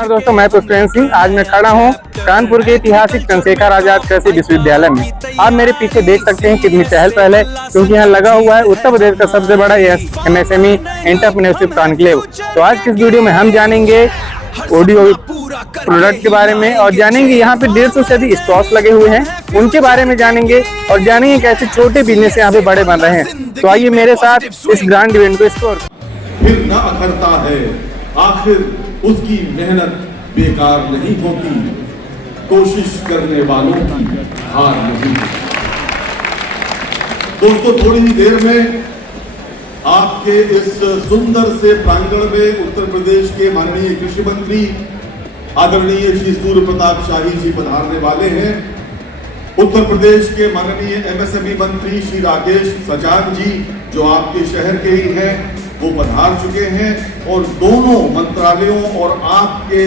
नमस्कार दोस्तों, मैं पुष्पेंद्र सिंह। आज मैं खड़ा हूँ कानपुर के ऐतिहासिक चंद्रशेखर आजाद कृषि विश्वविद्यालय में। आप मेरे पीछे देख सकते हैं कितनी चहल पहल है, क्योंकि यहाँ लगा हुआ है उत्तर प्रदेश का सबसे बड़ा एमएसएमई एंटरप्रेन्योरशिप कॉन्क्लेव। तो आज की इस वीडियो में हम जानेंगे ऑडियो प्रोडक्ट के बारे में और जानेंगे यहाँ पे 150 से अधिक स्टॉल्स लगे हुए हैं, उनके बारे में जानेंगे और जानेंगे कैसे छोटे बिजनेस यहाँ पे बड़े बन रहे हैं। तो आइए मेरे साथ इस ग्रांड इवेंट को एक्सप्लोर। फिर न अखरता है, आखिर उसकी मेहनत बेकार नहीं होती, कोशिश करने वालों की हार नहीं होती। दोस्तों, थोड़ी ही देर में आपके इस सुंदर से प्रांगण में उत्तर प्रदेश के माननीय कृषि मंत्री आदरणीय श्री सूर्य प्रताप शाही जी पधारने वाले हैं। उत्तर प्रदेश के माननीय एमएसएमई मंत्री श्री राकेश सचान जी, जो आपके शहर के ही हैं, वो पधार चुके हैं और दोनों मंत्रालयों और आपके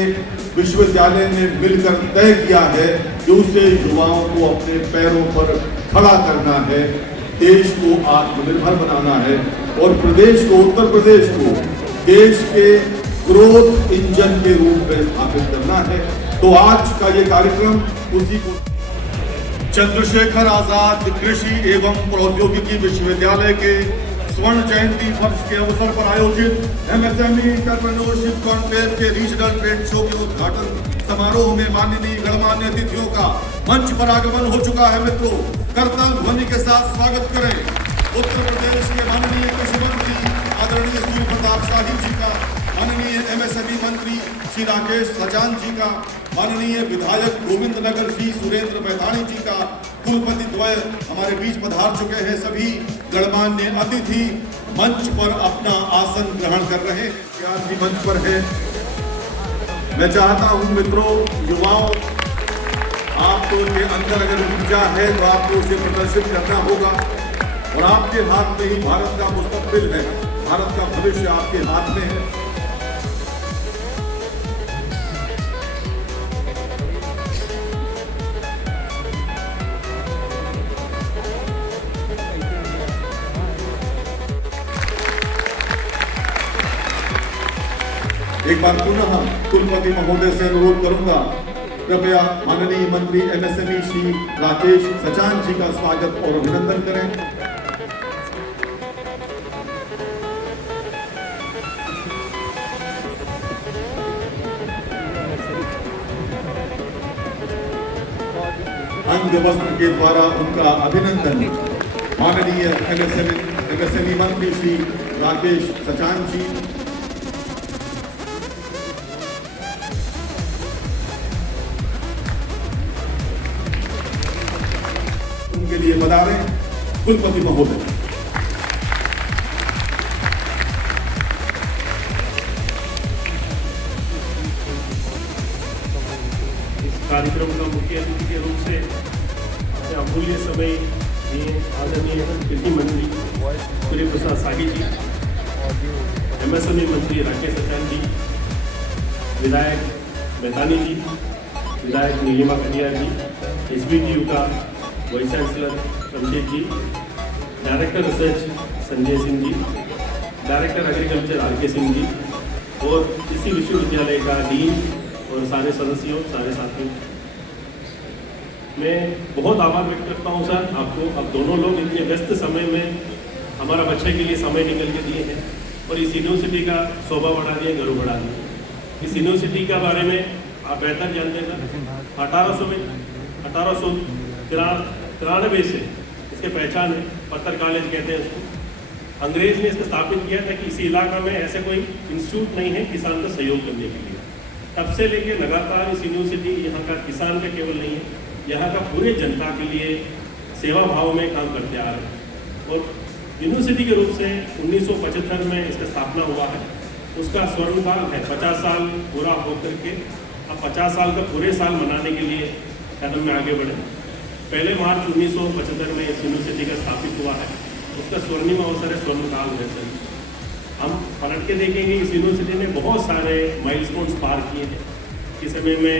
विश्वविद्यालय ने मिलकर तय किया है कि उसे युवाओं को अपने पैरों पर खड़ा करना है, देश को आत्मनिर्भर बनाना है और प्रदेश को, उत्तर प्रदेश को देश के ग्रोथ इंजन के रूप में स्थापित करना है। तो आज का ये कार्यक्रम उसी को चंद्रशेखर आजाद कृषि एवं प्रौद्योगिकी विश्वविद्यालय के स्वर्ण जयंती वर्ष के अवसर पर आयोजित एमएसएमई एंटरप्रेन्योरशिप कॉन्क्लेव के रीजनल ट्रेड शो के उद्घाटन समारोह में माननीय गणमान्य अतिथियों का मंच पर आगमन हो चुका है। मित्रों, करताल ध्वनि के साथ स्वागत करें उत्तर प्रदेश के माननीय कृषि मंत्री आदरणीय सूर्य प्रताप शाही जी का, माननीय एमएसएमई मंत्री श्री राकेश सचान जी का, माननीय विधायक गोविंद नगर श्री सुरेंद्र मैथानी जी का, कुलपति द्वय हमारे बीच पधार चुके हैं। सभी गणमान्य अतिथि मंच पर अपना आसन ग्रहण कर रहे हैं। आज भी मंच पर है। मैं चाहता हूं मित्रों, युवाओं, आपको के अंदर अगर ऊर्जा है तो आपको उसे प्रदर्शित करना होगा और आपके हाथ में ही भारत का मुस्तकबिल है, भारत का भविष्य आपके हाथ में है। एक बार पुनः कुलपति महोदय से अनुरोध करूंगा, कृपया माननीय मंत्री एमएसएमई श्री राकेश सचान जी का स्वागत और अभिनंदन करें। अंग वस्त्र के द्वारा उनका अभिनंदन माननीय एमएसएमई मंत्री श्री राकेश सचान जी। के लिए बधाई कुलपति महोदय। इस कार्यक्रम का मुख्य अतिथि के रूप से अमूल्य समय दिए आदरणीय कृषि मंत्री सूर्य प्रताप शाही जी, एमएसएमई मंत्री राकेश सचान जी, विधायक मैथानी जी, विधायक नीलिमा कटियार जी, एसबीटीयू का वाइस चांसलर रमजीत जी, director research Sanjay Singh ji, director agriculture R K. Singh ji और इसी विश्वविद्यालय का डीन और सारे सदस्यों, सारे साथियों, मैं बहुत आभार व्यक्त करता हूं सर आपको। अब दोनों लोग इतने व्यस्त समय में हमारा बच्चे के लिए समय निकल के दिए हैं और इस यूनिवर्सिटी का शोभा बढ़ा दिए, गौरव बढ़ा दिए। इस यूनिवर्सिटी के बारे में आप बेहतर जानते हैं सर। 1893 से इसके पहचान है, पत्थर कॉलेज कहते हैं उसको। अंग्रेज ने इसको स्थापित किया था कि इसी इलाका में ऐसे कोई इंस्टीट्यूट नहीं है किसान का सहयोग करने के लिए। तब से लेकर लगातार इस यूनिवर्सिटी यहाँ का किसान का केवल नहीं है, यहाँ का पूरे जनता के लिए सेवा भाव में काम करते आ रहे हैं। और यूनिवर्सिटी के रूप से 1975 में इसका स्थापना हुआ है। उसका स्वर्णकाल है 50 साल पूरा होकर के। अब 50 साल का पूरे साल मनाने के लिए कदम में आगे बढ़े। पहले मार्च 1975 में इस यूनिवर्सिटी का स्थापित हुआ है, उसका स्वर्णिम अवसर है, स्वर्णकाल है सर। हम पलट के देखेंगे, इस यूनिवर्सिटी ने बहुत सारे माइलस्टोन्स पार किए हैं। इस समय में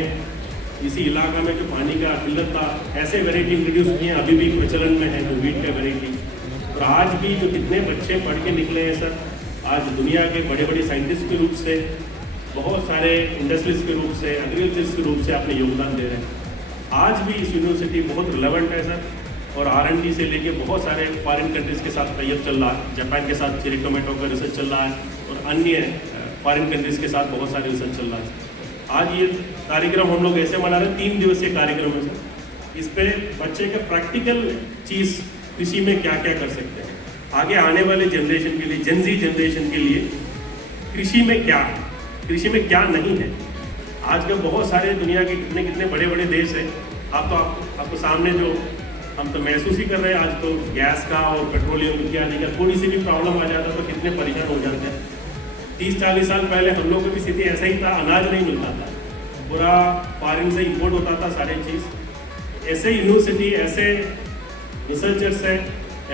इसी इलाका में जो पानी का किल्लत था, ऐसे वेराइटी इंट्रोड्यूस किए हैं, अभी भी प्रचलन में है जो वीट का वेराइटी। और आज भी जो कितने बच्चे पढ़ के निकले हैं सर, आज दुनिया के बड़े बड़े साइंटिस्ट के रूप से बहुत सारे इंडस्ट्रीज के रूप से, एग्रीकल्चर के रूप से अपने योगदान दे रहे हैं। आज भी इस यूनिवर्सिटी बहुत रिलेवेंट है सर, और R&D से लेके बहुत सारे फॉरेन कंट्रीज़ के साथ टाइप चल रहा है। जापान के साथ चिरी टोमेटो का रिसर्च चल रहा है और अन्य फॉरेन कंट्रीज़ के साथ बहुत सारे रिसर्च चल रहा है। आज ये कार्यक्रम हम लोग ऐसे मना रहे हैं, 3 दिवसीय कार्यक्रम है सर। इस पे बच्चे का प्रैक्टिकल चीज़ कृषि में क्या क्या कर सकते हैं, आगे आने वाले जनरेशन के लिए, जनजी जनरेशन के लिए कृषि में क्या है, कृषि में क्या नहीं है। आज का बहुत सारे दुनिया के कितने कितने बड़े बड़े देश हैं। आपको सामने जो हम तो महसूस ही कर रहे हैं, आज तो गैस का और पेट्रोलियम इत्यादि का थोड़ी सी भी प्रॉब्लम आ जाता तो कितने परेशान हो जाते हैं। 30-40 साल पहले हम लोगों की स्थिति ऐसा ही था, अनाज नहीं मिलता था, पूरा फॉरेन से इंपोर्ट होता था सारी चीज़। ऐसे यूनिवर्सिटी, ऐसे रिसर्चर्स हैं,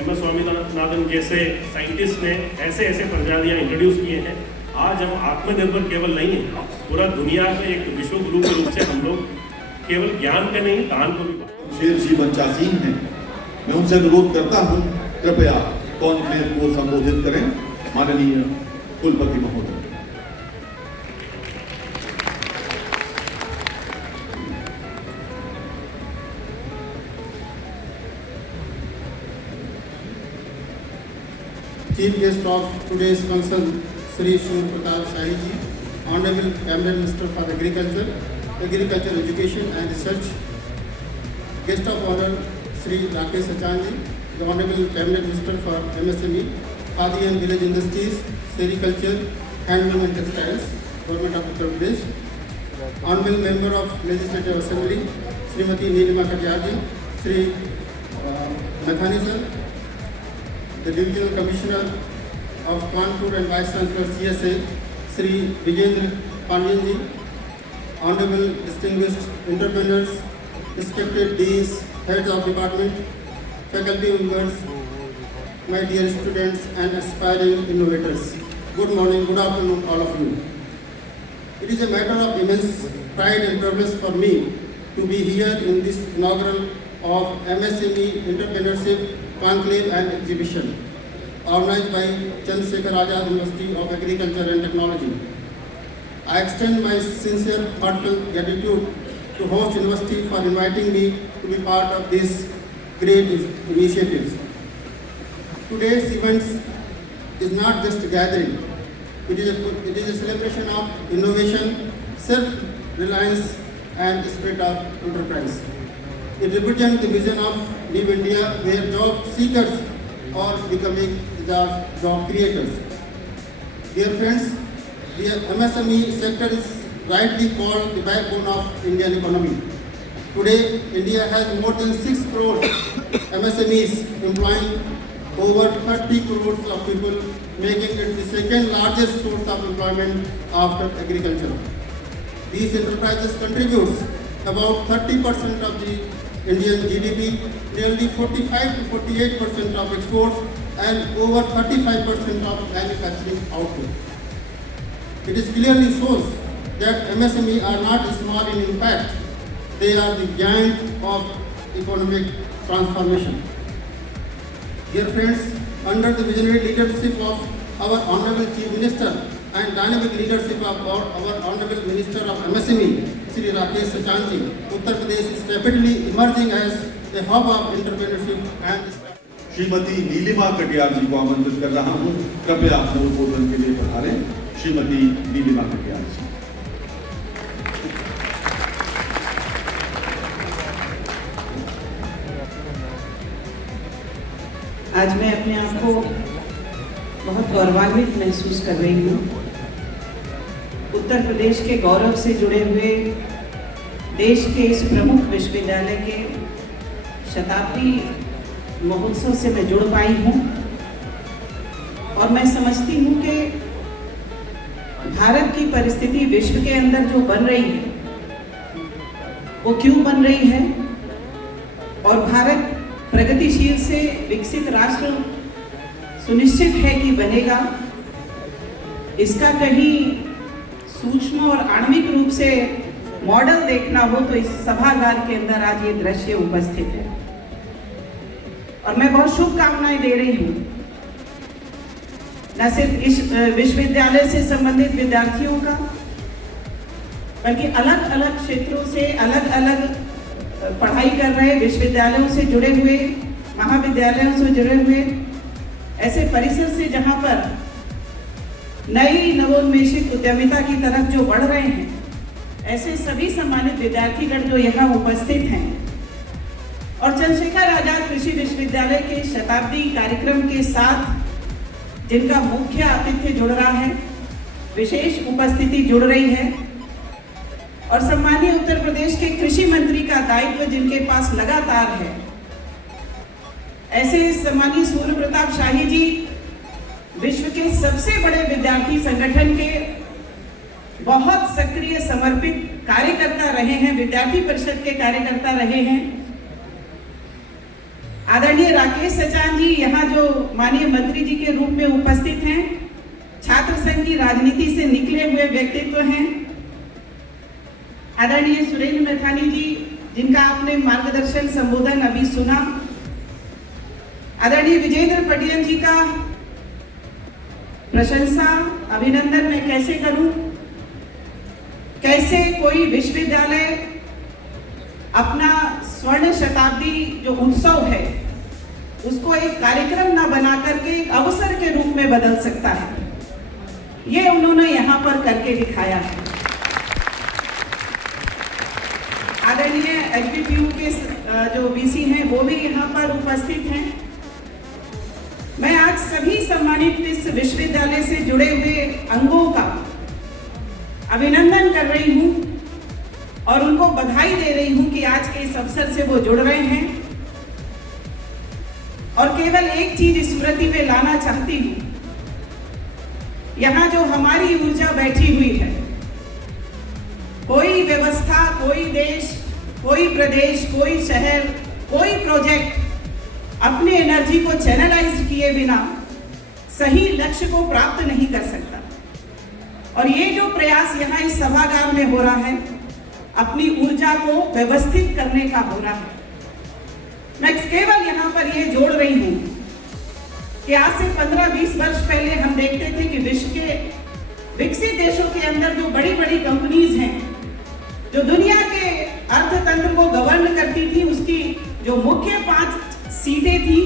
MS स्वामीनाथन जैसे साइंटिस्ट ने ऐसे ऐसे प्रजातियाँ इंट्रोड्यूस किए हैं। आज हम आत्मनिर्भर केवल नहीं है, पूरा दुनिया में एक विश्व गुरु के रूप से हम लोग केवल ज्ञान का नहीं, दान को भी। शेर जी बच्चासीन हैं, मैं उनसे अनुरोध करता हूं कृपया कॉन्फ्रेंस को संबोधित करें। माननीय कुलपति महोदय। Chief guest of today's function, Shri Surya Pratap Shahi Ji, Honorable Cabinet Minister for Agriculture, Agriculture Education and Research. Guest of honor, Shri Rakesh Sachan Ji, the Honorable Cabinet Minister for MSME, Khadi and Village Industries, Sericulture, Handloom and Textiles, Government of Uttar Pradesh. Honorable Member of Legislative Assembly, Srimati Neelima Katiyar Ji, Shri Nathani Sir, the Divisional Commissioner of Kanpur and Vice Chancellor CSA, Sri Vijendra Pandian Ji, Honorable distinguished entrepreneurs, respected deans, heads of department, faculty members, my dear students and aspiring innovators. Good morning, good afternoon, all of you. It is a matter of immense pride and privilege for me to be here in this inaugural of MSME Entrepreneurship Conclave and Exhibition, organized by Chandrasekhar Azad University of Agriculture and Technology. I extend my sincere, heartfelt gratitude to host university for inviting me to be part of these great initiatives. Today's events is not just a gathering; it is a celebration of innovation, self-reliance, and spirit of enterprise. It represents the vision of New India, where job seekers are becoming job creators. Dear friends, the MSME sector is rightly called the backbone of Indian economy. Today, India has more than 6 crores MSMEs employing over 30 crores of people, making it the second largest source of employment after agriculture. These enterprises contribute about 30% of the Indian GDP, nearly 45 to 48% of exports, and over 35% of manufacturing output. It is clearly shows that MSME are not small in impact; they are the giant of economic transformation. Dear friends, under the visionary leadership of our Honorable Chief Minister and dynamic leadership of our Honorable Minister of MSME, Shri Rakesh Sachan Ji, Uttar Pradesh is rapidly emerging as a hub of entrepreneurship and Shrimati Nilima Katiyar जी को आमंत्रित कर रहा हूं, कृपया अपने उद्बोधन के लिए पधारें। श्रीमती नीलिमा कटियार जी। आज मैं अपने आप को बहुत गौरवान्वित महसूस कर रही हूँ। उत्तर प्रदेश के गौरव से जुड़े हुए देश के इस प्रमुख विश्वविद्यालय के शताब्दी महोत्सव से मैं जुड़ पाई हूँ और मैं समझती हूँ कि भारत की परिस्थिति विश्व के अंदर जो बन रही है वो क्यों बन रही है और भारत प्रगतिशील से विकसित राष्ट्र सुनिश्चित है कि बनेगा, इसका कहीं सूक्ष्म और आणविक रूप से मॉडल देखना हो तो इस सभागार के अंदर आज ये दृश्य उपस्थित है और मैं बहुत शुभकामनाएं दे रही हूँ न सिर्फ इस विश्वविद्यालय से संबंधित विद्यार्थियों का बल्कि अलग अलग क्षेत्रों से अलग अलग पढ़ाई कर रहे, विश्वविद्यालयों से जुड़े हुए, महाविद्यालयों से जुड़े हुए, ऐसे परिसर से जहां पर नई नवोन्मेषित उद्यमिता की तरफ जो बढ़ रहे हैं, ऐसे सभी सम्मानित विद्यार्थीगण जो यहाँ उपस्थित हैं और चंद्रशेखर आजाद कृषि विश्वविद्यालय के शताब्दी कार्यक्रम के साथ जिनका मुख्य आतिथ्य जुड़ रहा है, विशेष उपस्थिति जुड़ रही है और सम्मानीय उत्तर प्रदेश के कृषि मंत्री का दायित्व जिनके पास लगातार है, ऐसे सम्मानीय सूर्य प्रताप शाही जी विश्व के सबसे बड़े विद्यार्थी संगठन के बहुत सक्रिय समर्पित कार्यकर्ता रहे हैं, विद्यार्थी परिषद के कार्यकर्ता रहे हैं। आदरणीय राकेश सचान जी यहाँ जो माननीय मंत्री जी के रूप में उपस्थित हैं, छात्र संघ की राजनीति से निकले हुए व्यक्तित्व हैं। आदरणीय सुरेंद्र मैथानी जी जिनका आपने मार्गदर्शन संबोधन अभी सुना। आदरणीय विजेंद्र पटियाल जी का प्रशंसा अभिनंदन मैं कैसे करूं, कैसे कोई विश्वविद्यालय अपना स्वर्ण शताब्दी जो उत्सव है उसको एक कार्यक्रम ना बना करके एक अवसर के रूप में बदल सकता है, ये उन्होंने यहाँ पर करके दिखाया है। आदरणीय एचबीपीयू के जो वीसी हैं वो भी यहाँ पर उपस्थित हैं। मैं आज सभी सम्मानित इस विश्वविद्यालय से जुड़े हुए अंगों का अभिनंदन कर रही हूँ और उनको बधाई दे रही हूँ कि आज के इस अवसर से वो जुड़ रहे हैं। और केवल एक चीज स्मृति में लाना चाहती हूँ, यहाँ जो हमारी ऊर्जा बैठी हुई है, कोई व्यवस्था, कोई देश, कोई प्रदेश, कोई शहर, कोई प्रोजेक्ट अपनी एनर्जी को चैनलाइज किए बिना सही लक्ष्य को प्राप्त नहीं कर सकता। और ये जो प्रयास यहाँ इस सभागार में हो रहा है, अपनी ऊर्जा को व्यवस्थित करने का हो रहा है। मैं केवल यहाँ पर ये जोड़ रही हूँ कि आज से 15-20 वर्ष पहले हम देखते थे कि विश्व के विकसित देशों के अंदर जो बड़ी बड़ी कंपनीज हैं, जो दुनिया के अर्थतंत्र को गवर्न करती थी, उसकी जो मुख्य 5 सीटें थी,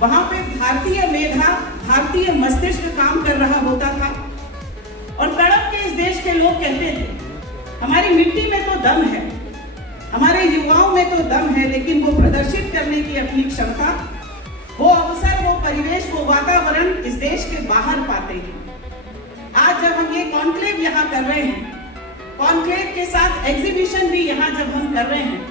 वहां पे भारतीय मेधा, भारतीय मस्तिष्क काम कर रहा होता था। और तड़प के इस देश के लोग कहते थे हमारी मिट्टी में तो दम है, हमारे युवाओं में तो दम है, लेकिन वो प्रदर्शित करने की अपनी क्षमता, वो अवसर, वो परिवेश, वो वातावरण इस देश के बाहर पाते हैं। आज जब हम ये कॉन्क्लेव यहाँ कर रहे हैं, कॉन्क्लेव के साथ एग्जीबिशन भी यहाँ जब हम कर रहे हैं,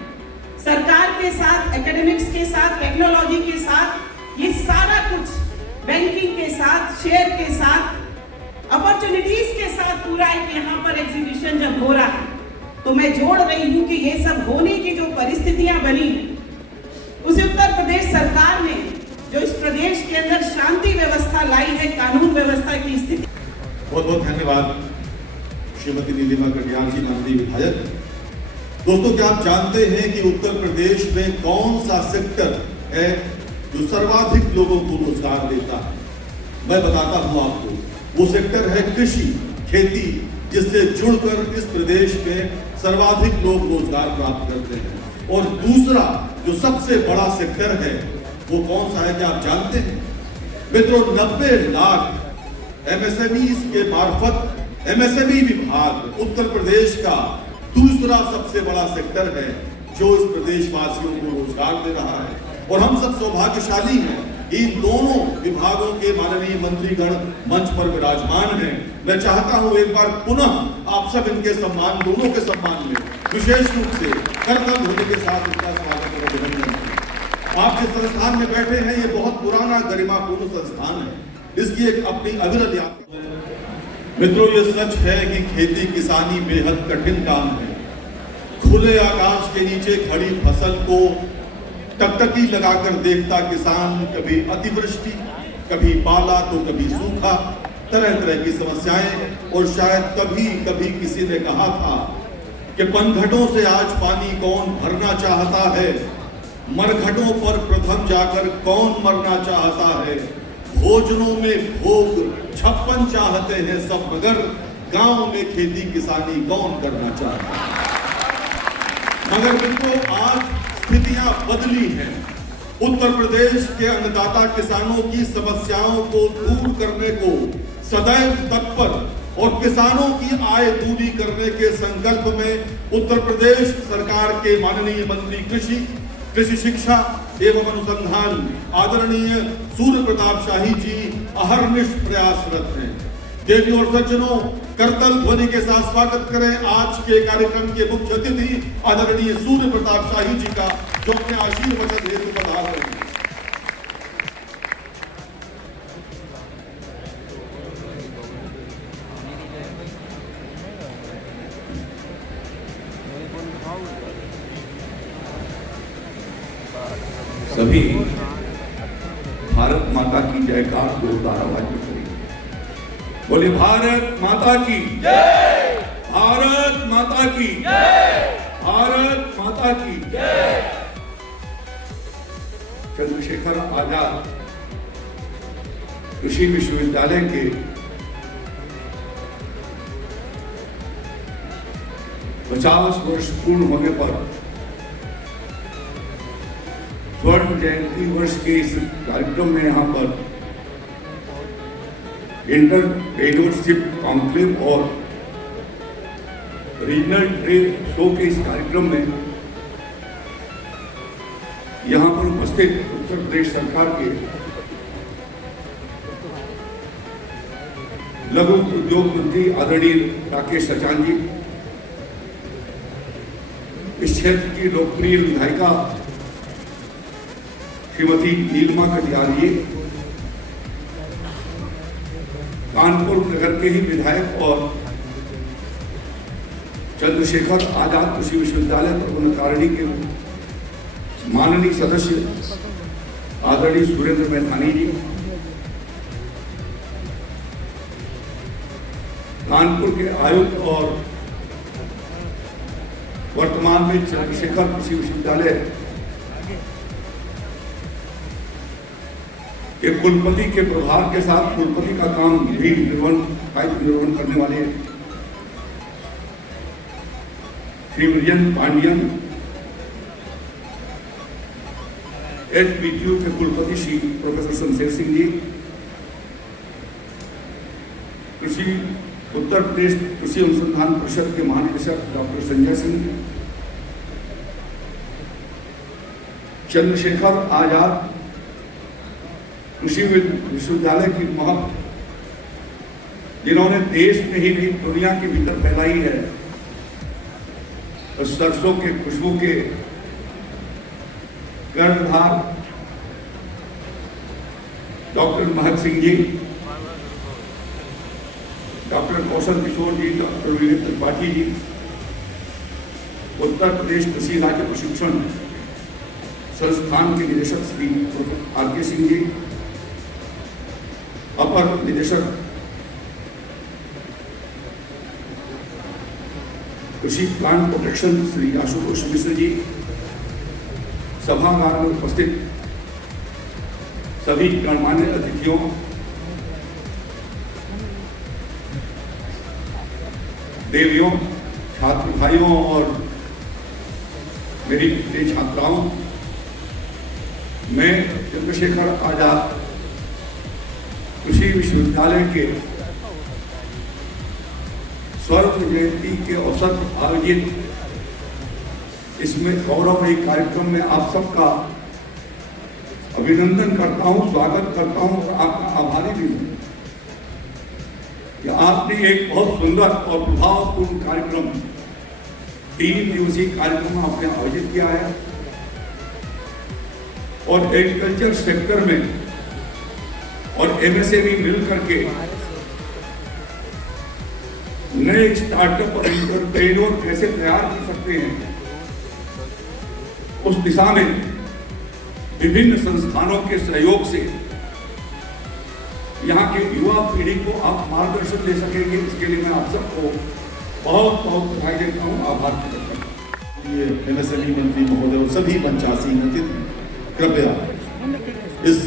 सरकार के साथ, एकेडमिक्स के साथ, टेक्नोलॉजी के साथ, ये सारा कुछ बैंकिंग के साथ, शेयर के साथ, अपॉर्चुनिटीज के साथ पूरा एक यहाँ पर एग्जीबिशन जब हो रहा है, तो मैं जोड़ रही हूँ कि ये सब होने की जो परिस्थितियां बनी, उस उत्तर प्रदेश सरकार ने जो इस प्रदेश के अंदर शांति व्यवस्था लाई है, कानून व्यवस्था की स्थिति। बहुत बहुत धन्यवाद श्रीमती नीलिमा कटियार जी, माननीय विधायक। दोस्तों, क्या आप जानते हैं कि उत्तर प्रदेश में कौन सा सेक्टर है जो सर्वाधिक लोगों को रोजगार देता है? मैं बताता हूं आपको, वो सेक्टर है कृषि, खेती, जिससे जुड़कर इस प्रदेश में सर्वाधिक लोग रोजगार प्राप्त करते हैं। और दूसरा जो सबसे बड़ा सेक्टर है वो कौन सा है, क्या आप जानते हैं मित्रों? 90 लाख एमएसएमई के मार्फत एमएसएमई विभाग उत्तर प्रदेश का दूसरा सबसे बड़ा सेक्टर है जो इस प्रदेशवासियों को रोजगार दे रहा है। और हम सब सौभाग्यशाली हैं, इन दोनों विभागों के माननीय मंत्रीगण मंच पर विराजमान हैं। मैं चाहता हूं एक बार पुनः आप सब इनके सम्मान, दोनों के सम्मान में विशेष रूप से कर्तव्य होने के साथ उनका स्वागत और अभिनंदन करें। आप जिस संस्थान में बैठे हैं ये बहुत पुराना गरिमापूर्ण संस्थान है, इसकी एक अपनी अविरल यात्रा है। मित्रों, ये सच है कि खेती किसानी बेहद कठिन काम है। खुले आकाश के नीचे खड़ी फसल को टकटकी लगाकर देखता किसान, कभी अतिवृष्टि, कभी पाला तो कभी सूखा, तरह तरह की समस्याएं। और शायद कभी कभी किसी ने कहा था कि पनघटों से आज पानी कौन भरना चाहता है, मरघटों पर प्रथम जाकर कौन मरना चाहता है, भोजनों में भोग 56 चाहते हैं सब, मगर गांव में खेती किसानी कौन करना चाहता है। मगर मित्रों, आज स्थितियां बदली हैं। उत्तर प्रदेश के अन्नदाता किसानों की समस्याओं को दूर करने को सदैव तत्पर और किसानों की आय दूरी करने के संकल्प में उत्तर प्रदेश सरकार के माननीय मंत्री कृषि शिक्षा एवं अनुसंधान आदरणीय सूर्य प्रताप शाही जी अहर्निश प्रयासरत हैं। देवी और सज्जनों, करतल ध्वनि के साथ स्वागत करें आज के कार्यक्रम के मुख्य अतिथि आदरणीय सूर्य प्रताप शाही जी का, जो अपने आशीर्वचन हेतु पधार रहे हैं। सभी भारत माता की जयकार को आवाज में करेंगे। बोले भारत माता की जय, भारत माता की जय, भारत माता की जय। चंद्रशेखर आजाद कृषि विश्वविद्यालय के पचास वर्ष पूर्ण होने पर स्वर्ण जयंती वर्ष के इस कार्यक्रम में यहाँ पर इंटर फेलोशिप कॉन्क्लेव और रीजनल ट्रेड शो के इस कार्यक्रम में यहाँ पर उपस्थित उत्तर प्रदेश सरकार के लघु उद्योग मंत्री आदरणीय राकेश सचान जी, इस क्षेत्र की लोकप्रिय विधायिका श्रीमती नीलिमा कटियार, कानपुर नगर के ही विधायक और चंद्रशेखर आजाद कृषि विश्वविद्यालय प्रबंधकारिणी के माननीय सदस्य आदरणीय सुरेंद्र मैथानी जी, कानपुर के आयुक्त और वर्तमान में चंद्रशेखर कृषि विश्वविद्यालय के कुलपति के प्रभार के साथ कुलपति का काम भी निर्वहन करने वाले श्री विजयन पांडियन, HBTU के कुलपति श्री प्रोफेसर शमशेर सिंह जी, कृषि उत्तर प्रदेश कृषि अनुसंधान परिषद के महानिदेशक डॉक्टर संजय सिंह, चंद्रशेखर आजाद कृषि विश्वविद्यालय की महक जिन्होंने देश में ही नहीं दुनिया के भीतर फैलाई है, सरसों के खुशबू के कर्णधार डॉक्टर महक सिंह जी, डॉक्टर कौशल किशोर जी, डॉक्टर विवेक त्रिपाठी जी, उत्तर प्रदेश कृषि राज्य प्रशिक्षण संस्थान के निदेशक श्री RK सिंह जी, अपर निदेशक कृषि प्लांट प्रोटेक्शन श्री आशुतोष मिश्र जी, सभागार में उपस्थित सभी गणमान्य अतिथियों, देवियों, छात्र भाइयों और मेरी प्रिय छात्राओं, मैं चंद्रशेखर आजाद कृषि विश्वविद्यालय के स्वर्ण जयंती के अवसर पर आयोजित इसमें गौरवमयी कार्यक्रम में आप सबका अभिनंदन करता हूं, स्वागत करता हूं और आपका आभारी भी हूं कि आपने एक बहुत सुंदर और प्रभावपूर्ण कार्यक्रम 3 दिवसीय कार्यक्रम आपने आयोजित किया है और एग्रीकल्चर सेक्टर में और MSME मिल करके नए स्टार्टअप और एंटरप्रेन्योर कैसे तैयार कर सकते हैं, उस दिशा में विभिन्न संस्थानों के सहयोग से यहाँ के युवा पीढ़ी को आप मार्गदर्शन दे सकेंगे। इसके लिए मैं आप सबको बहुत बहुत बधाई देता हूँ, आभार व्यक्त करता हूँ। ये MSME मंत्री महोदय और सभी पंचासीन अतिथि कृपया इस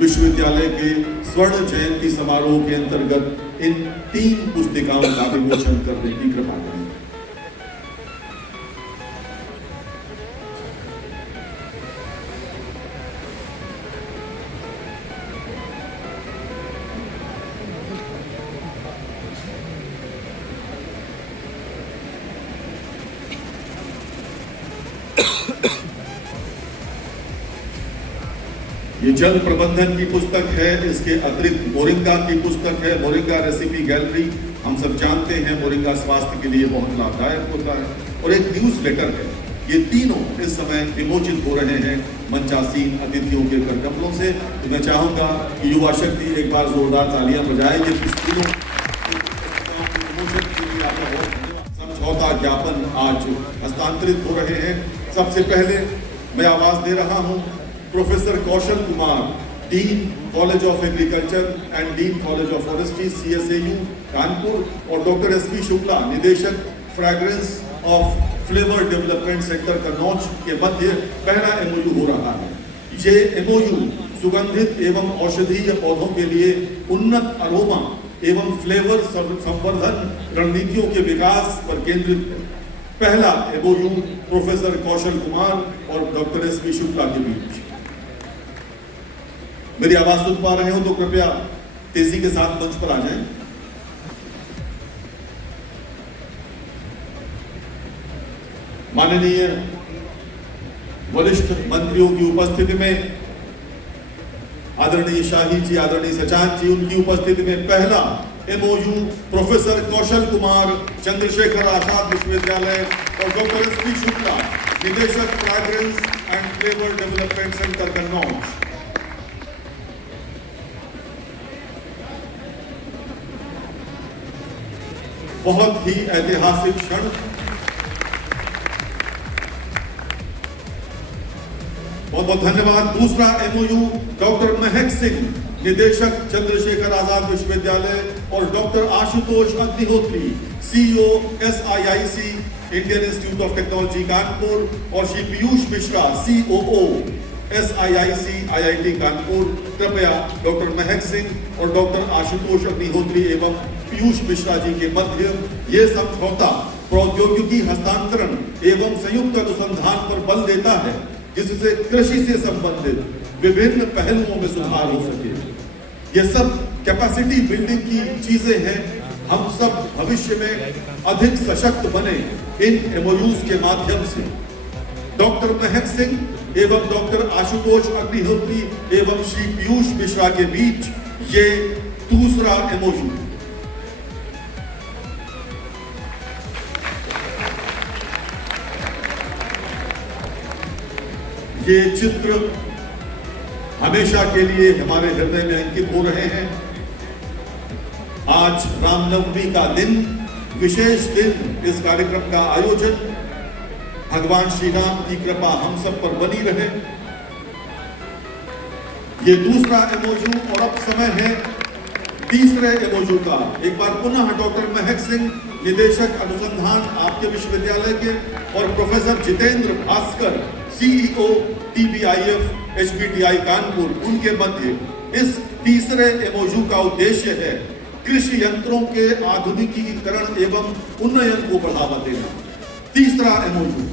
विश्वविद्यालय के स्वर्ण जयंती समारोह के अंतर्गत इन 3 पुस्तिकाओं का विमोचन करने की कृपा करें। ये जल प्रबंधन की पुस्तक है। इसके अतिरिक्त मोरिंगा की पुस्तक है, मोरिंगा रेसिपी गैलरी। हम सब जानते हैं मोरिंगा स्वास्थ्य के लिए बहुत लाभदायक होता है। और एक न्यूज लेटर है। ये तीनों इस समय विमोचित हो रहे हैं मंचासीन अतिथियों के करकमलों से। तो मैं चाहूंगा कि युवा शक्ति एक बार जोरदार तालियां बजाए। ये तीनों विमोचन के लिए आपका बहुत धन्यवाद। समझौता ज्ञापन आज हस्तांतरित हो रहे हैं। सबसे पहले मैं आवाज दे रहा हूं professor Kaushal Kumar, dean college of agriculture and dean college of forestry CSAU Kanpur, और डॉक्टर SP शुक्ला, निदेशक fragrance of flavour development sector Kannauj के मध्य पहला MOU हो रहा है। ये MOU सुगंधित एवं औषधीय पौधों के लिए उन्नत अरोमा एवं फ्लेवर संवर्धन रणनीतियों के विकास पर केंद्रित है। पहला MOU प्रोफेसर कौशल कुमार और डॉक्टर SP शुक्ला के बीच। मेरी आवाज सुन पा रहे हो तो कृपया तेजी के साथ मंच पर आ जाएं। माननीय वरिष्ठ मंत्रियों की उपस्थिति में, आदरणीय शाही जी, आदरणीय सचान जी, उनकी उपस्थिति में पहला MOU प्रोफेसर कौशल कुमार, चंद्रशेखर आजाद विश्वविद्यालय और डॉक्टर SP शुक्ला, निदेशक fragrance and flavour development centre Kannauj. बहुत ही ऐतिहासिक क्षण। बहुत बहुत धन्यवाद। दूसरा MOU डॉक्टर महक सिंह, निदेशक चंद्रशेखर आजाद विश्वविद्यालय और doctor Ashutosh Agnihotri, CEO SIIC Indian institute of technology Kanpur, और Shri Piyush Mishra, COO SIIC IIT Kanpur. कृपया डॉक्टर महक सिंह और डॉक्टर आशुतोष अग्निहोत्री एवं पीयूष मिश्रा जी के मध्य ये समझौता प्रौद्योगिकी हस्तांतरण एवं संयुक्त अनुसंधान पर बल देता है, जिससे कृषि से संबंधित विभिन्न पहलुओं में सुधार हो सके। ये सब कैपेसिटी बिल्डिंग की चीजें हैं। हम सब भविष्य में अधिक सशक्त बने इन MOUs के माध्यम से। डॉक्टर महक सिंह एवं डॉक्टर आशुतोष अग्निहोत्री एवं श्री पीयूष मिश्रा के बीच ये दूसरा MOU। ये चित्र हमेशा के लिए हमारे हृदय में अंकित हो रहे हैं। आज रामनवमी का दिन, विशेष दिन, इस कार्यक्रम का आयोजन भगवान श्री राम की कृपा हम सब पर बनी रहे। ये दूसरा MOU और अब समय है तीसरे MOU का। एक बार पुनः डॉक्टर महक सिंह, निदेशक अनुसंधान आपके विश्वविद्यालय के, और professor Jitendra Bhaskar, CEO TBIF HBTI Kanpur, उनके मध्य इस तीसरे MOU का उद्देश्य है कृषि यंत्रों के आधुनिकीकरण एवं उन्नयन को बढ़ावा देना। तीसरा MOU।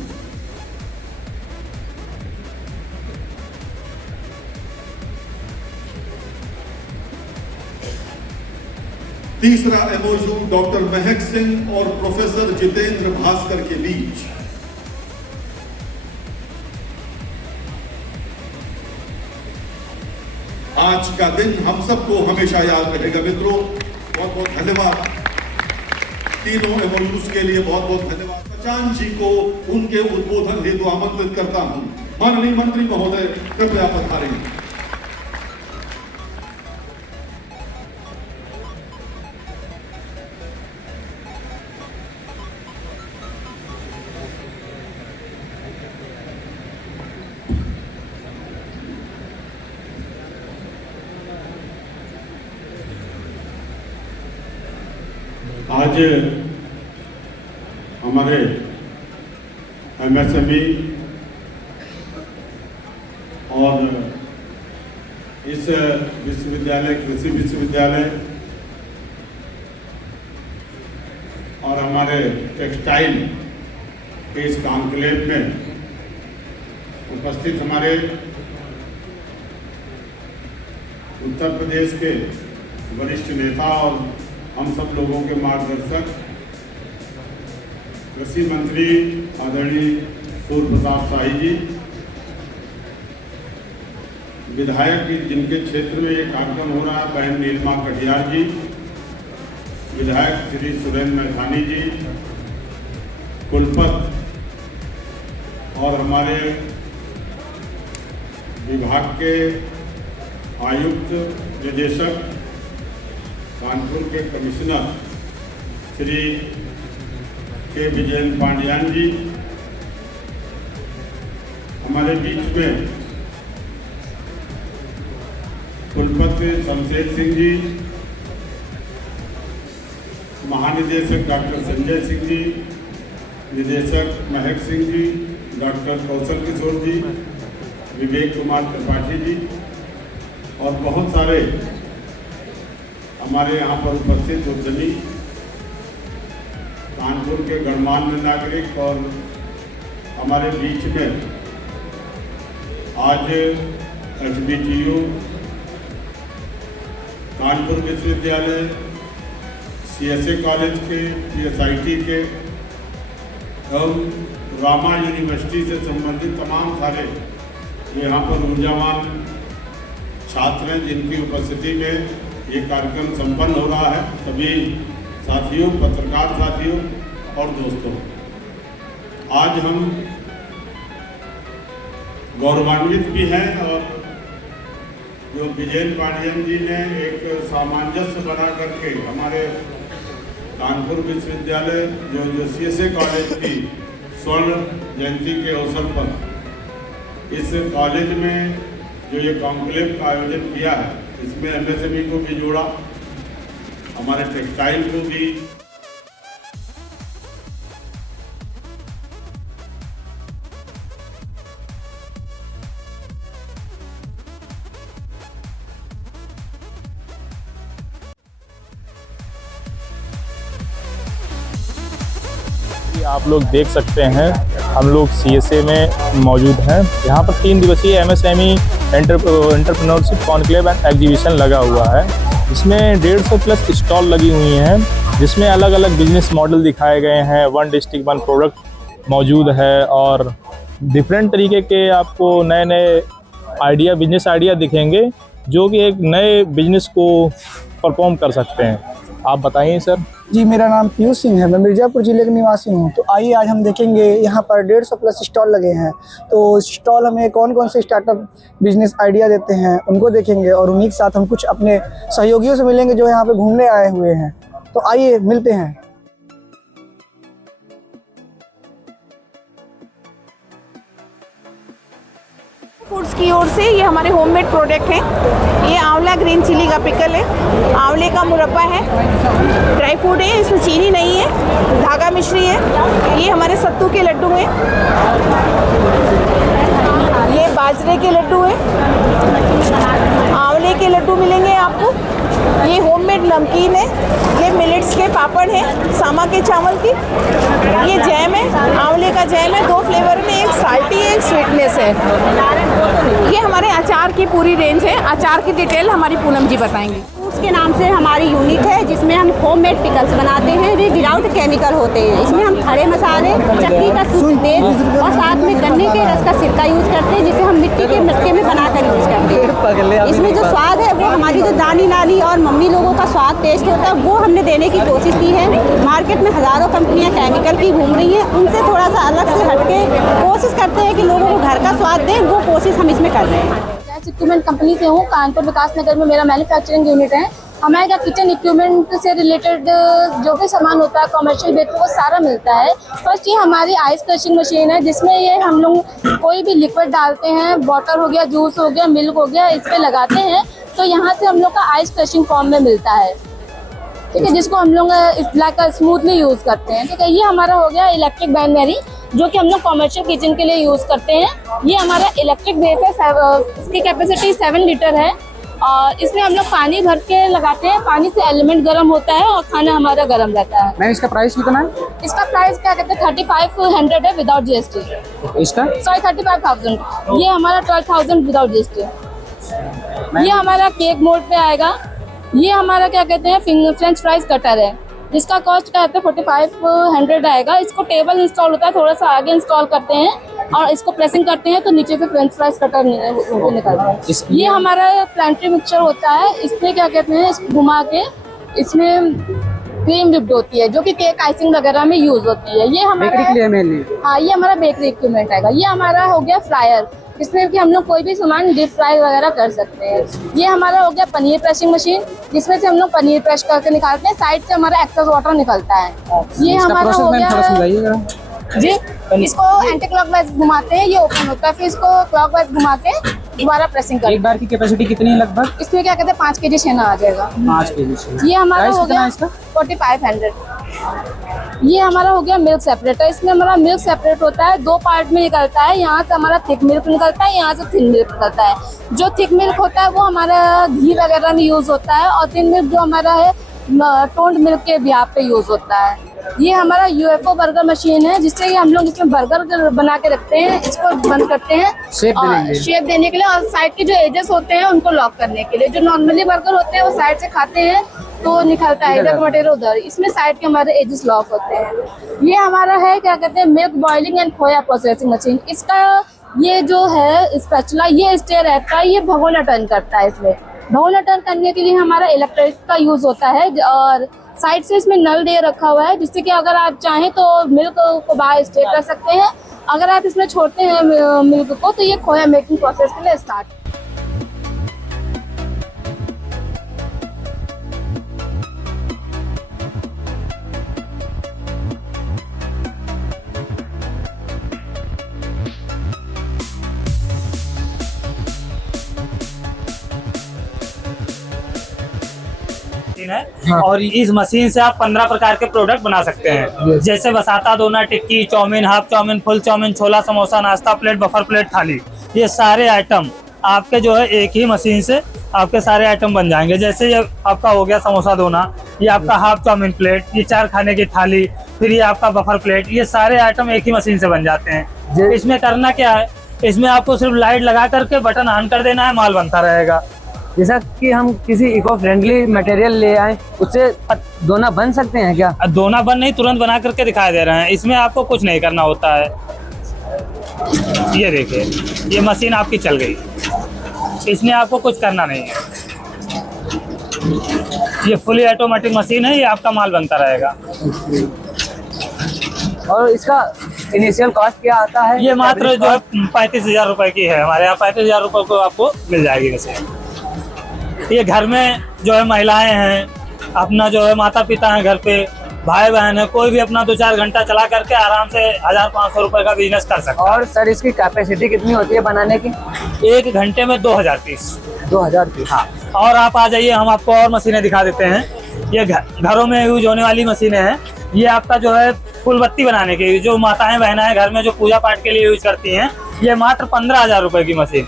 तीसरा MOU डॉक्टर महक सिंह और प्रोफेसर जितेंद्र भास्कर के बीच। आज का दिन हम सबको हमेशा याद रहेगा। मित्रों, बहुत बहुत धन्यवाद। तीनों MOUs के लिए बहुत बहुत धन्यवाद। सचान जी को उनके उद्बोधन हेतु आमंत्रित करता हूं। माननीय मंत्री महोदय, कृपया पधारें। आज हमारे MSME और इस विश्वविद्यालय, कृषि विश्वविद्यालय और हमारे टेक्सटाइल के इस कॉन्क्लेव में उपस्थित हमारे उत्तर प्रदेश के वरिष्ठ नेता और हम सब लोगों के मार्गदर्शक कृषि मंत्री आदरणीय सूर्य प्रताप शाही जी, विधायक जिनके क्षेत्र में ये कार्यक्रम हो रहा है बहन नीलिमा कटियार जी, विधायक श्री सुरेंद्र मैथानी जी, कुलपति और हमारे विभाग के आयुक्त निदेशक, कानपुर के कमिश्नर श्री के विजयन पांड्यान जी, हमारे बीच में कुलपति शमशेर सिंह जी, महानिदेशक डॉक्टर संजय सिंह जी, निदेशक महक सिंह जी, डॉक्टर कौशल किशोर जी, विवेक कुमार त्रिपाठी जी और बहुत सारे हमारे यहाँ पर उपस्थित उद्यमी, कानपुर के गणमान्य नागरिक और हमारे बीच में आज HBTU, कानपुर विश्वविद्यालय, CSA कॉलेज के, PSIT के एवं रामा यूनिवर्सिटी से संबंधित तमाम सारे यहाँ पर ऊर्जावान छात्र हैं जिनकी उपस्थिति में ये कार्यक्रम संपन्न हो रहा है। सभी साथियों, पत्रकार साथियों और दोस्तों, आज हम गौरवान्वित भी हैं और जो विजयन पांड्यन जी ने एक सामंजस्य बना करके हमारे कानपुर विश्वविद्यालय जो CSA कॉलेज की स्वर्ण जयंती के अवसर पर इस कॉलेज में जो ये कॉन्क्लेव का आयोजन किया है, इसमें MSME को भी जोड़ा, हमारे टेक्सटाइल को भी। आप लोग देख सकते हैं हम लोग CSA में मौजूद हैं। यहाँ पर 3 दिवसीय MSME entrepreneurship conclave and exhibition लगा हुआ है। इसमें 150 प्लस स्टॉल लगी हुई हैं जिसमें अलग अलग बिजनेस मॉडल दिखाए गए हैं। 1 डिस्ट्रिक्ट 1 प्रोडक्ट मौजूद है और डिफरेंट तरीके के आपको नए नए बिजनेस आइडिया दिखेंगे जो कि एक नए बिजनेस को परफॉर्म कर सकते हैं। आप बताइए सर। जी, मेरा नाम पीयूष सिंह है, मैं मिर्ज़ापुर ज़िले का निवासी हूँ। तो आइए आज हम देखेंगे यहाँ पर 150 प्लस स्टॉल लगे हैं। तो स्टॉल हमें कौन कौन से स्टार्टअप बिजनेस आइडिया देते हैं उनको देखेंगे और उन्हीं के साथ हम कुछ अपने सहयोगियों से मिलेंगे जो यहाँ पे घूमने आए हुए हैं। तो आइए मिलते हैं। फूड्स की ओर से ये हमारे होममेड प्रोडक्ट हैं। ये आंवला ग्रीन चिली का पिकल है, आंवले का मुरब्बा है, ड्राई फ्रूट है, इसमें चीनी नहीं है, धागा मिश्री है, ये हमारे सत्तू के लड्डू हैं, ये बाजरे के लड्डू हैं, आंवले के लड्डू मिलेंगे आपको, ये होममेड नमकीन है, ये मिलेट्स के पापड़ हैं, सामा के चावल की, ये जैम है, आंवले का जैम है, 2 फ्लेवर में, एक साल्टी है, एक स्वीटनेस है। ये हमारे अचार की पूरी रेंज है। अचार की डिटेल हमारी पूनम जी बताएंगी। के नाम से हमारी यूनिट है जिसमें हम होममेड पिकल्स बनाते हैं। वे विदाउट केमिकल होते हैं। इसमें हम खड़े मसाले, चक्की का शुद्ध तेल और साथ में गन्ने के रस का सिरका यूज़ करते हैं जिसे हम मिट्टी के मटके में बनाकर यूज़ करते हैं। इसमें जो स्वाद है वो हमारी जो दानी नानी और मम्मी लोगों का स्वाद टेस्ट होता है वो हमने देने की कोशिश की है। मार्केट में हज़ारों कंपनियाँ केमिकल की घूम रही हैं, उनसे थोड़ा सा अलग से हटके कोशिश करते हैं कि लोगों को घर का स्वाद दें, वो कोशिश हम इसमें कर रहे हैं। इक्विपमेंट कंपनी से हूँ, कानपुर विकास नगर में मेरा मैन्युफैक्चरिंग यूनिट है। हमारे यहाँ किचन इक्विपमेंट से रिलेटेड जो भी सामान होता है कमर्शियल बेस वो सारा मिलता है। फर्स्ट ये हमारी आइस क्रशिंग मशीन है जिसमें ये हम लोग कोई भी लिक्विड डालते हैं, वाटर हो गया, जूस हो गया, मिल्क हो गया, इस पर लगाते हैं तो यहाँ से हम लोग का आइस क्रशिंग फॉर्म में मिलता है। ठीक है, जिसको हम लोग लाइक स्मूथली यूज़ करते हैं। ठीक है, ये हमारा हो गया इलेक्ट्रिक बैनरी जो कि हम लोग कॉमर्शियल किचन के लिए यूज़ करते हैं। ये हमारा इलेक्ट्रिक बेस है, इसकी कैपेसिटी 7 लीटर है। और इसमें हम लोग पानी भर के लगाते हैं, पानी से एलिमेंट गर्म होता है और खाना हमारा गर्म रहता है। मैम इसका प्राइस कितना है? इसका प्राइस क्या कहते हैं 3500 है विदाउट GST। इसका सॉरी 35,000। ये हमारा 12,000 विदाउट GST। ये हमारा केक मोड पे आएगा। ये हमारा क्या कहते हैं फ्रेंच फ्राइज कटर है, जिसका कॉस्ट क्या कहते हैं 4500 आएगा। इसको टेबल इंस्टॉल होता है, थोड़ा सा आगे इंस्टॉल करते हैं और इसको प्रेसिंग करते हैं तो नीचे से फ्रेंच फ्राइज कटर निकलता है। ये हमारा प्लांट्री मिक्सचर होता है। इसमें क्या कहते हैं इसको घुमा के इसमें क्रीम विप्ड होती है जो कि केक आइसिंग वगैरह में यूज होती है। ये हमारा हाँ ये हमारा बेकरी इक्विपमेंट आएगा। ये हमारा हो गया फ्रायर, इसमें कि हम लोग कोई भी सामान डीप फ्राई वगैरह कर सकते हैं। ये हमारा हो गया पनीर प्रेसिंग मशीन, जिसमें से हम लोग पनीर प्रेस करके निकालते हैं, साइड से हमारा एक्सेस वाटर निकलता है। ये हमारा हो गया जी, इसको एंटी क्लॉकवाइज घुमाते हैं, ये ओपन होता है, फिर इसको क्लॉकवाइज घुमा के दोबारा प्रेसिंग करते हैं। एक बार की कैपेसिटी कितनी है लगभग? इसमें क्या कहते हैं 5 kg छेना आ जाएगा। 5 kg। ये हमारा हो गया इसका 4500। ये हमारा हो गया मिल्क सेपरेटर। इसमें हमारा मिल्क सेपरेट होता है, 2 पार्ट में निकलता है। यहाँ से हमारा थिक मिल्क निकलता है, यहाँ से थिन मिल्क निकलता है। जो थिक मिल्क होता है वो हमारा घी वगैरह में यूज होता है और थिन मिल्क जो हमारा है टोन्ड मिल्क के ब्याह पे यूज होता है। ये हमारा UFO बर्गर मशीन है, जिससे कि हम लोग इसमें बर्गर बना के रखते हैं। इसको बंद करते हैं शेप देने के लिए और साइड के जो एजेस होते हैं उनको लॉक करने के लिए। जो नॉर्मली बर्गर होते हैं वो साइड से खाते हैं तो निकलता है इधर मटेरियल उधर, इसमें साइड के हमारे एजेस लॉक होते हैं। ये हमारा है क्या कहते हैं मिल्क बॉइलिंग एंड खोया प्रोसेसिंग मशीन। इसका ये जो है स्पैचुला ये स्टे रहता है, ये भगोना टर्न करता है। इसमें भगोना टर्न करने के लिए हमारा इलेक्ट्रिक का यूज होता है और साइड से इसमें नल दे रखा हुआ है, जिससे कि अगर आप चाहें तो मिल्क को बाहर स्टे कर सकते हैं। अगर आप इसमें छोड़ते हैं मिल्क को तो ये खोया मेकिंग प्रोसेस के लिए स्टार्ट। है और इस मशीन से आप 15 प्रकार के प्रोडक्ट बना सकते हैं, जैसे बसाता दोना, टिक्की, चाउमीन, हाफ चाउमीन, फुल चाउमीन, छोला, समोसा, नाश्ता प्लेट, बफर प्लेट, थाली। ये सारे आइटम आपके जो है एक ही मशीन से आपके सारे आइटम बन जाएंगे। जैसे ये आपका हो गया समोसा दोना, ये आपका हाफ चाउमीन प्लेट, ये 4 खाने की थाली, फिर ये आपका बफर प्लेट, ये सारे आइटम एक ही मशीन से बन जाते हैं। इसमें करना क्या है, इसमें आपको सिर्फ लाइट लगा करके बटन ऑन कर देना है, माल बनता रहेगा। जैसा कि हम किसी इको फ्रेंडली मटेरियल ले आए, उससे दोना बन सकते हैं क्या? दोना बन नहीं, तुरंत बना करके दिखा दे रहे हैं। इसमें आपको कुछ नहीं करना होता है। ये देखिए ये मशीन आपकी चल गई, इसमें आपको कुछ करना नहीं है। ये फुली ऑटोमेटिक मशीन है, ये आपका माल बनता रहेगा। और इसका इनिशियल कॉस्ट क्या आता है? ये मात्र जो है 35,000 रुपए की है। हमारे यहाँ 35,000 रुपए को आपको मिल जाएगी मशीन। ये घर में जो है महिलाएं हैं, अपना जो है माता पिता हैं घर पे, भाई बहन है, कोई भी अपना 2-4 घंटा चला करके आराम से 1,500 रुपए का बिजनेस कर सकता है। और सर इसकी कैपेसिटी कितनी होती है बनाने की? 1 घंटे में 2000 पीस। 2000 पीस? हाँ। और आप आ जाइए, हम आपको और मशीनें दिखा देते हैं। ये घरों में यूज होने वाली मशीनें हैं। ये आपका जो है फूल बत्ती बनाने की, जो माताएं बहनाएं घर में जो पूजा पाठ के लिए यूज करती हैं, ये मात्र 15,000 रुपए की मशीन।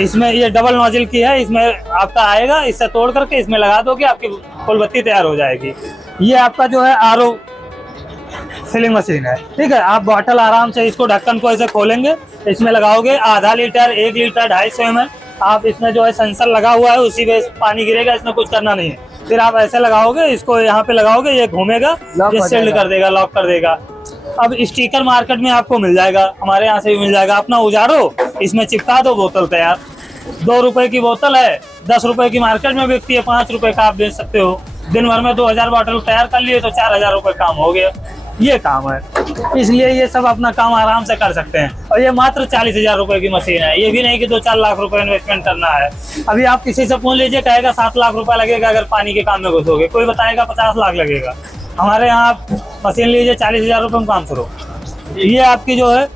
इसमें ये डबल नोजल की है, इसमें आपका आएगा, इससे तोड़ करके इसमें लगा दोगे, आपकी फूल बत्ती तैयार हो जाएगी। ये आपका जो है RO फिलिंग मशीन है, ठीक है। आप बॉटल आराम से इसको ढक्कन को ऐसे खोलेंगे, इसमें लगाओगे आधा लीटर, 1 लीटर, 250 ml। आप इसमें जो है सेंसर लगा हुआ है, उसी पे पानी गिरेगा, इसमें कुछ करना नहीं है। फिर आप ऐसे लगाओगे, इसको यहाँ पे लगाओगे, ये घूमेगा, ये सील्ड कर देगा, लॉक कर देगा। अब स्टिकर मार्केट में आपको मिल जाएगा, हमारे यहाँ से भी मिल जाएगा। अपना उजारो, इसमें चिपका दो, बोतल तैयार। 2 रुपए की बोतल है, 10 रुपए की मार्केट में बिकती है, 5 रुपए का आप बेच सकते हो। दिन भर में 2000 बोतल तैयार कर लिए तो 4000 रुपए काम हो गया। ये काम है, इसलिए ये सब अपना काम आराम से कर सकते हैं। और ये मात्र 40,000 रुपए की मशीन है। ये भी नहीं कि 2-4 लाख रुपए इन्वेस्टमेंट करना है। अभी आप किसी से पूछ लीजिए, कहेगा 7 लाख रुपए लगेगा अगर पानी के काम में घुसोगे, कोई बताएगा 50 लाख लगेगा। हमारे यहाँ आप मशीन लीजिए, 40,000 रुपए में काम शुरू। ये आपकी जो है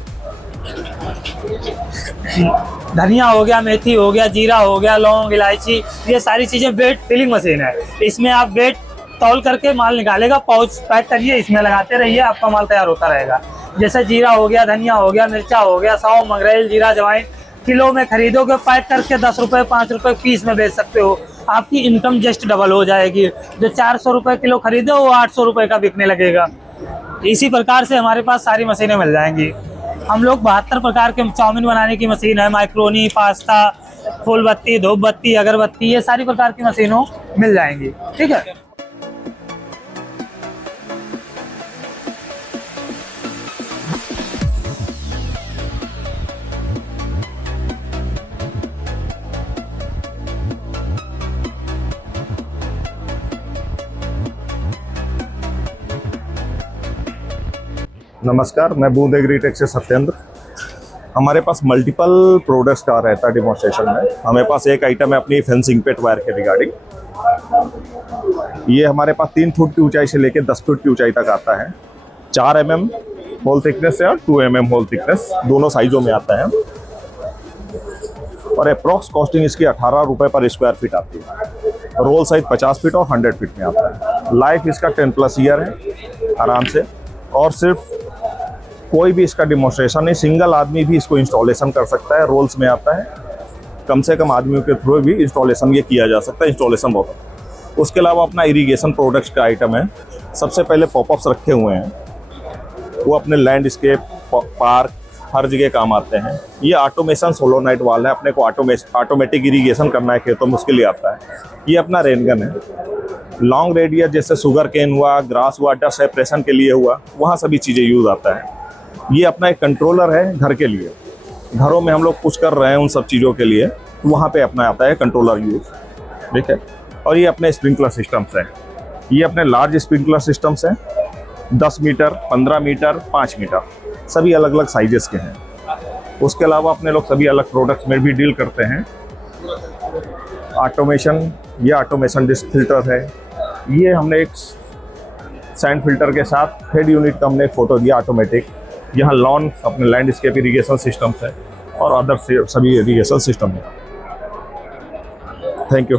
धनिया हो गया, मेथी हो गया, जीरा हो गया, लौंग, इलायची, ये सारी चीजें वेट फिलिंग मशीन है। इसमें आप वेट तौल करके माल निकालेगा, पाउच पैक करिए, इसमें लगाते रहिए, आपका माल तैयार होता रहेगा। जैसे जीरा हो गया, धनिया हो गया, मिर्चा हो गया, सौंफ, मंगरेल, जीरा, अजवाइन, किलो में खरीदोगे, पैक करके 10 रुपये 5 रुपये पीस में बेच सकते हो। आपकी इनकम जस्ट डबल हो जाएगी। जो 400 रुपये किलो खरीदो वो 800 रुपये का बिकने लगेगा। इसी प्रकार से हमारे पास सारी मशीनें मिल जाएंगी। हम लोग 72 प्रकार के चाउमीन बनाने की मशीन है, माइक्रोनी, पास्ता, फूल बत्ती, धूप बत्ती, अगरबत्ती, ये सारी प्रकार की मशीनों मिल जाएंगी। ठीक है। नमस्कार, मैं बूंद एग्रीटेक से सत्येंद्र। हमारे पास मल्टीपल प्रोडक्ट्स का रहता है डेमोन्स्ट्रेशन में। हमारे पास एक आइटम है अपनी फेंसिंग पेट वायर के रिगार्डिंग। ये हमारे पास 3 फुट की ऊंचाई से लेकर 10 फुट की ऊंचाई तक आता है। 4 mm होल थिकनेस है और 2 mm होल थिकनेस, दोनों साइजों में आता है। और अप्रॉक्स कॉस्टिंग इसकी 18 रुपये पर स्क्वायर फीट आती है। रोल साइज 50 फीट और 100 फीट में आता है। लाइफ इसका 10+ ईयर है आराम से। और सिर्फ कोई भी इसका डिमॉन्स्ट्रेशन नहीं, सिंगल आदमी भी इसको इंस्टॉलेशन कर सकता है। रोल्स में आता है, कम से कम आदमियों के थ्रू भी इंस्टॉलेशन ये किया जा सकता है। इंस्टॉलेशन बहुत है। उसके अलावा अपना इरिगेशन प्रोडक्ट्स का आइटम है। सबसे पहले पॉपअप्स रखे हुए हैं, वो अपने लैंडस्केप, पार्क, हर जगह काम आते हैं। ये ऑटोमेशन सोलोनाइट वाल है, अपने को ऑटोमेटिक इरिगेशन करना है खेतों में, उसके लिए आता है। ये अपना रेनगन है। लॉन्ग रेडियर जैसे शुगर केन हुआ, ग्रास हुआ, डस्ट सेपरेशन के लिए हुआ, वहाँ सभी चीज़ें यूज़ आता है। ये अपना एक कंट्रोलर है घर के लिए। घरों में हम लोग कुछ कर रहे हैं उन सब चीज़ों के लिए, तो वहाँ पे अपना आता है कंट्रोलर यूज़। ठीक है। और ये अपने स्प्रिंकलर सिस्टम्स हैं। ये अपने लार्ज स्प्रिंकलर सिस्टम्स हैं, 10 मीटर, 15 मीटर, 5 मीटर, सभी अलग अलग साइजेस के हैं। उसके अलावा अपने लोग सभी अलग प्रोडक्ट्स में भी डील करते हैं। ऑटोमेशन, ये ऑटोमेशन डिस्क फिल्टर है। ये हमने एक सैंड फिल्टर के साथ हेड यूनिट का हमने एक फ़ोटो दिया ऑटोमेटिक। यहाँ लॉन अपने लैंडस्केप इरिगेशन सिस्टम्स है और अदर सभी इरिगेशन सिस्टम है। Thank you.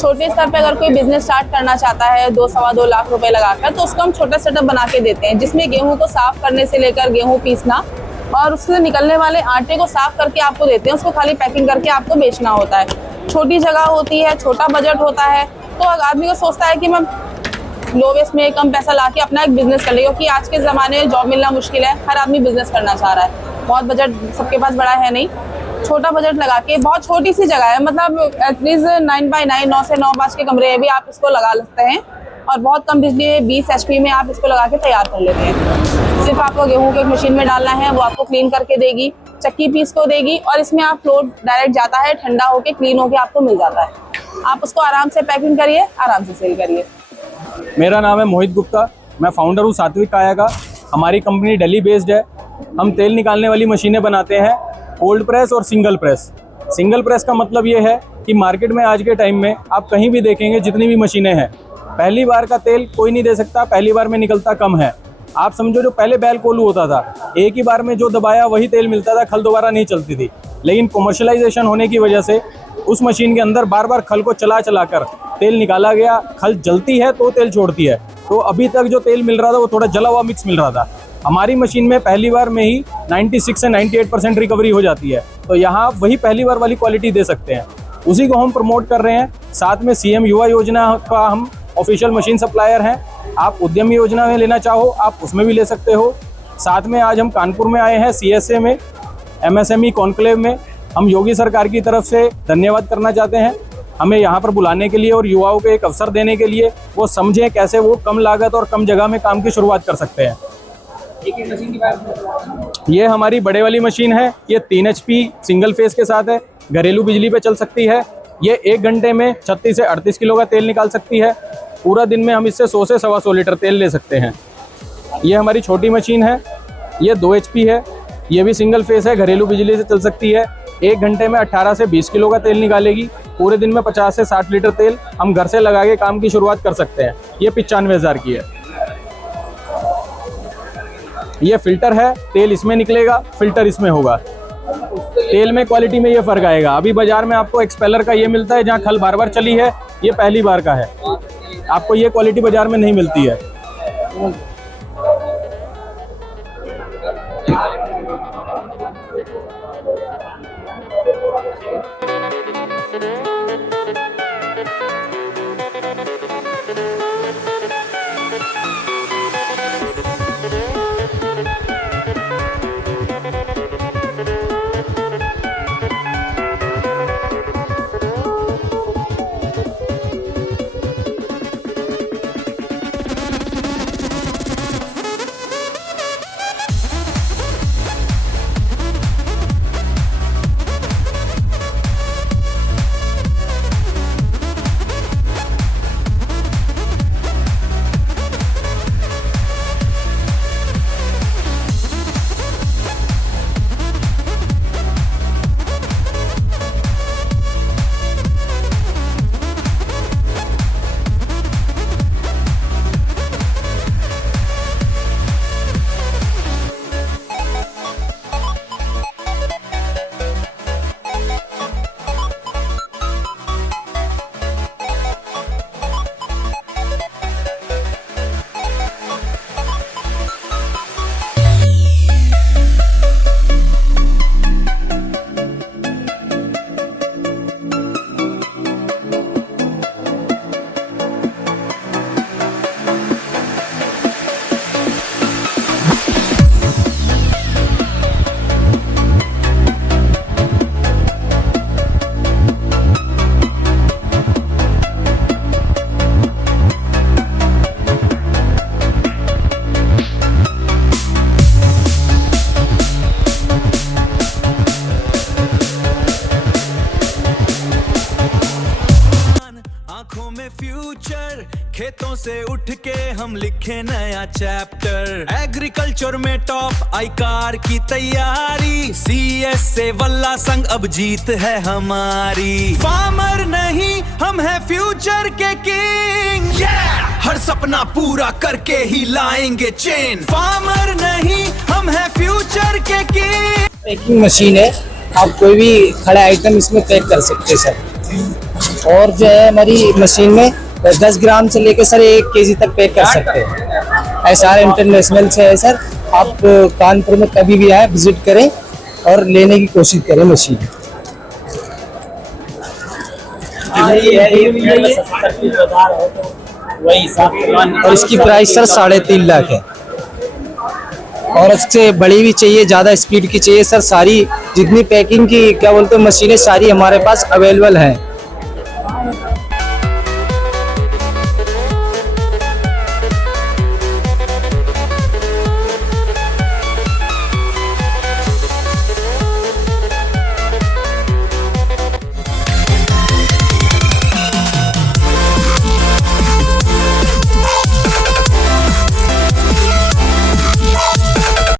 छोटे स्तर पे अगर कोई बिजनेस स्टार्ट करना चाहता है 2-2.25 लाख रुपए लगाकर, तो उसको हम छोटा सेटअप बना के देते हैं, जिसमें गेहूं को साफ करने से लेकर गेहूं पीसना और उससे निकलने वाले आटे को साफ करके आपको देते हैं। उसको खाली पैकिंग करके आपको बेचना होता है। छोटी जगह होती है, छोटा बजट होता है, तो आदमी को सोचता है कि मैं लो वेस्ट में कम पैसा ला के अपना एक बिजनेस कर ले, क्योंकि आज के ज़माने में जॉब मिलना मुश्किल है। हर आदमी बिजनेस करना चाह रहा है। बहुत बजट सबके पास बड़ा है नहीं, छोटा बजट लगा के बहुत छोटी सी जगह है, मतलब एटलीस्ट 9x9, 9 से 9 5 के कमरे भी आप इसको लगा सकते हैं और बहुत कम बिजली में 20 HP में आप इसको लगा के तैयार कर लेते हैं। सिर्फ आपको गेहूं को एक मशीन में डालना है, वो आपको क्लीन करके देगी, चक्की पीस को देगी और इसमें आप फ्लोर डायरेक्ट जाता है, ठंडा होके क्लीन होके आपको मिल जाता है। आप उसको आराम से पैकिंग करिए, आराम से सेल करिए। मेरा नाम है मोहित गुप्ता, मैं फाउंडर हूँ सात्विक काया का। हमारी कंपनी दिल्ली बेस्ड है। हम तेल निकालने वाली मशीनें बनाते हैं, कोल्ड प्रेस और सिंगल प्रेस। सिंगल प्रेस का मतलब ये है कि मार्केट में आज के टाइम में आप कहीं भी देखेंगे जितनी भी मशीनें हैं, पहली बार का तेल कोई नहीं दे सकता, पहली बार में निकलता कम है। आप समझो जो पहले बैल कोल्हू होता था, एक ही बार में जो दबाया वही तेल मिलता था, खल दोबारा नहीं चलती थी। लेकिन कमर्शलाइजेशन होने की वजह से उस मशीन के अंदर बार बार खल को चला चला कर तेल निकाला गया। खल जलती है तो तेल छोड़ती है, तो अभी तक जो तेल मिल रहा था वो थोड़ा जला हुआ मिक्स मिल रहा था। हमारी मशीन में पहली बार में ही 96 से 98% रिकवरी हो जाती है। तो यहाँ आप वही पहली बार वाली क्वालिटी दे सकते हैं, उसी को हम प्रमोट कर रहे हैं। साथ में CM युवा योजना का हम ऑफिशियल मशीन सप्लायर हैं। आप उद्यमी योजना में लेना चाहो आप उसमें भी ले सकते हो। साथ में आज हम कानपुर में आए हैं CSA में MSME कॉन्क्लेव में। हम योगी सरकार की तरफ से धन्यवाद करना चाहते हैं हमें यहाँ पर बुलाने के लिए और युवाओं को एक अवसर देने के लिए, वो समझें कैसे वो कम लागत और कम जगह में काम की शुरुआत कर सकते हैं। ये हमारी बड़े वाली मशीन है, ये 3 HP सिंगल फेस के साथ है, घरेलू बिजली पे चल सकती है। ये 1 घंटे में 36 से 38 किलो का तेल निकाल सकती है। पूरा दिन में हम इससे 100 से 125 लीटर तेल ले सकते हैं। ये हमारी छोटी मशीन है, ये 2 HP है, ये भी सिंगल फेस है, घरेलू बिजली से चल सकती है। 1 घंटे में 18 से 20 किलो का तेल निकालेगी। पूरे दिन में 50 से 60 लीटर तेल हम घर से लगा के काम की शुरुआत कर सकते हैं। ये 95,000 की है। ये फिल्टर है, तेल इसमें निकलेगा, फिल्टर इसमें होगा। तेल में क्वालिटी में ये फ़र्क आएगा। अभी बाजार में आपको एक्सपेलर का ये मिलता है, जहाँ खल बार बार चली है, ये पहली बार का है। आपको ये क्वालिटी बाजार में नहीं मिलती है। खेतों से उठ के हम लिखे नया चैप्टर। एग्रीकल्चर में टॉप आईकार की तैयारी। CS से वल्ला संग अब जीत है हमारी। फार्मर नहीं हम है फ्यूचर के किंग। हर सपना पूरा करके ही लाएंगे चेन। फार्मर नहीं हम है फ्यूचर के किंग। पैकिंग मशीन है, आप कोई भी खड़ा आइटम इसमें पैक कर सकते हैं सर। और जो है हमारी मशीन में 10 ग्राम से लेकर सर 1 kg तक पैक कर सकते हैं। SR इंटरनेशनल से है सर। आप कानपुर में कभी भी आए, विजिट करें और लेने की कोशिश करें मशीन। और इसकी प्राइस सर 3.5 लाख है। और उससे बड़ी भी चाहिए, ज़्यादा स्पीड की चाहिए सर, सारी जितनी पैकिंग की क्या बोलते हैं मशीनें सारी हमारे पास अवेलेबल हैं।